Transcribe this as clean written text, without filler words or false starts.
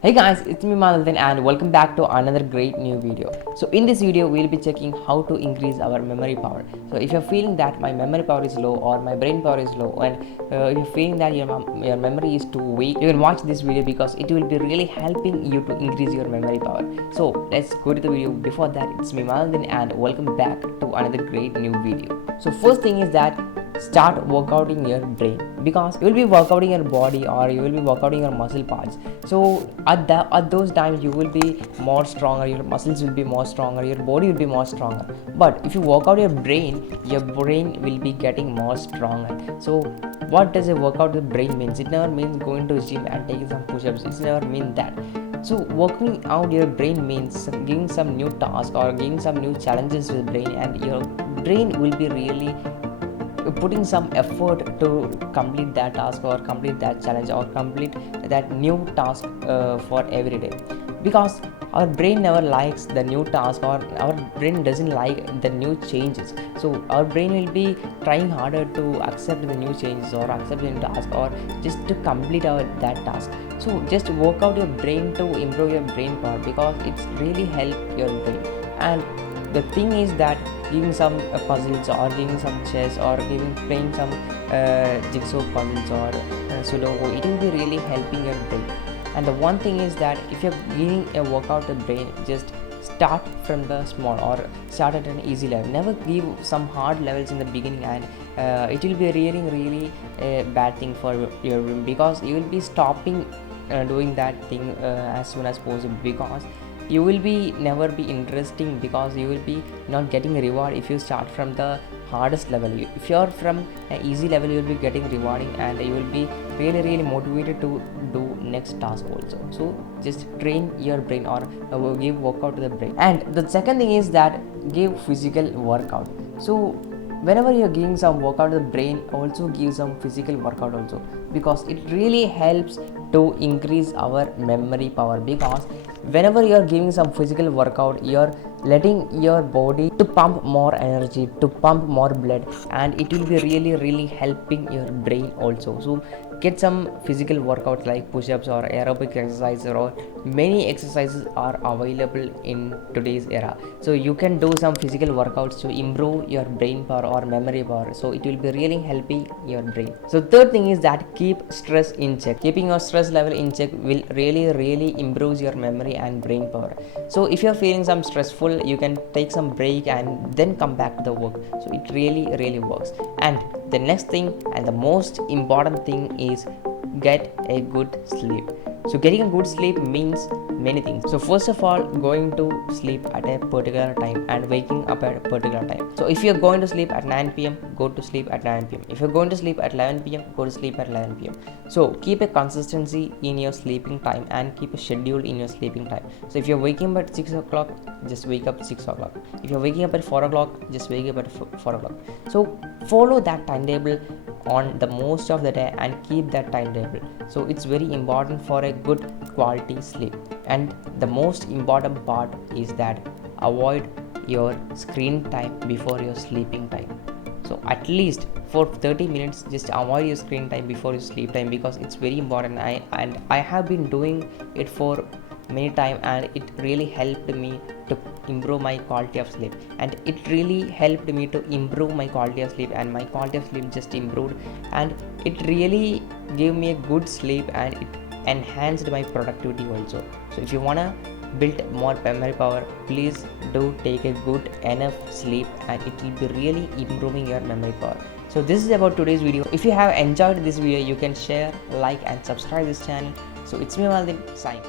Hey guys, it's me IMAD ALDIN and welcome back to another great new video. So in this video, we'll be checking how to increase our memory power. So if you're feeling that my memory power is low or my brain power is low, and you're feeling that your memory is too weak, you can watch this video because it will be really helping you to increase your memory power. So let's go to the video. Before that, it's me IMAD ALDIN and welcome back to another great new video. So first thing is that start workouting your brain, because you will be workouting your body or you will be workouting your muscle parts. So at those times you will be more stronger, your muscles will be more stronger, your body will be more stronger. But if you work out your brain will be getting more stronger. So what does a workout the brain means? It never means going to gym and taking some push-ups. It's never mean that. So working out your brain means giving some new task or giving some new challenges with brain, and your brain will be really putting some effort to complete that task or complete that challenge or complete that new task for every day. Because our brain never likes the new task, or our brain doesn't like the new changes. So our brain will be trying harder to accept the new changes or accept the new task or just to complete that task. So just work out your brain to improve your brain power, because it's really help your brain. And the thing is that giving some puzzles or giving some chess or playing some jigsaw puzzles or sudoku, it will be really helping your brain. And the one thing is that if you're giving a workout to brain, just start from the small or start at an easy level. Never give some hard levels in the beginning, and it will be really a bad thing for your brain, because you will be stopping doing that thing as soon as possible, because you will be never be interesting, because you will be not getting a reward if you start from the hardest level. If you're from an easy level, you will be getting rewarding and you will be really motivated to do next task also. So just train your brain or give workout to the brain. And the second thing is that give physical workout. So whenever you're giving some workout to the brain, also give some physical workout also, because it really helps to increase our memory power. Because whenever you're giving some physical workout, you're letting your body to pump more energy, to pump more blood, and it will be really helping your brain also. So get some physical workouts like push-ups or aerobic exercises, or many exercises are available in today's era. So you can do some physical workouts to improve your brain power or memory power. So it will be really helping your brain. So third thing is that keep stress in check. Keeping your stress level in check will really improves your memory and brain power. So if you're feeling some stressful, you can take some break and then come back to the work. So it really works. And the next thing and the most important thing is get a good sleep. So getting a good sleep means many things. So first of all, going to sleep at a particular time and waking up at a particular time. So if you're going to sleep at 9 p.m, go to sleep at 9 p.m. If you're going to sleep at 11 p.m, go to sleep at 11 p.m. So keep a consistency in your sleeping time and keep a schedule in your sleeping time. So if you're waking up at 6 o'clock, just wake up 6 o'clock. If you're waking up at 4 o'clock, just wake up at 4 o'clock. So follow that timetable on the most of the day and keep that timetable. So it's very important for a good quality sleep. And the most important part is that avoid your screen time before your sleeping time. So at least for 30 minutes, just avoid your screen time before your sleep time, because it's very important. I have been doing it for many time, and it really helped me to improve my quality of sleep. And it really helped me to improve my quality of sleep, and my quality of sleep just improved, and it really gave me a good sleep, and it enhanced my productivity also. So if you wanna build more memory power, please do take a good enough sleep, and it will be really improving your memory power. So this is about today's video. If you have enjoyed this video, you can share, like and subscribe this channel. So it's me IMAD ALDIN, signing.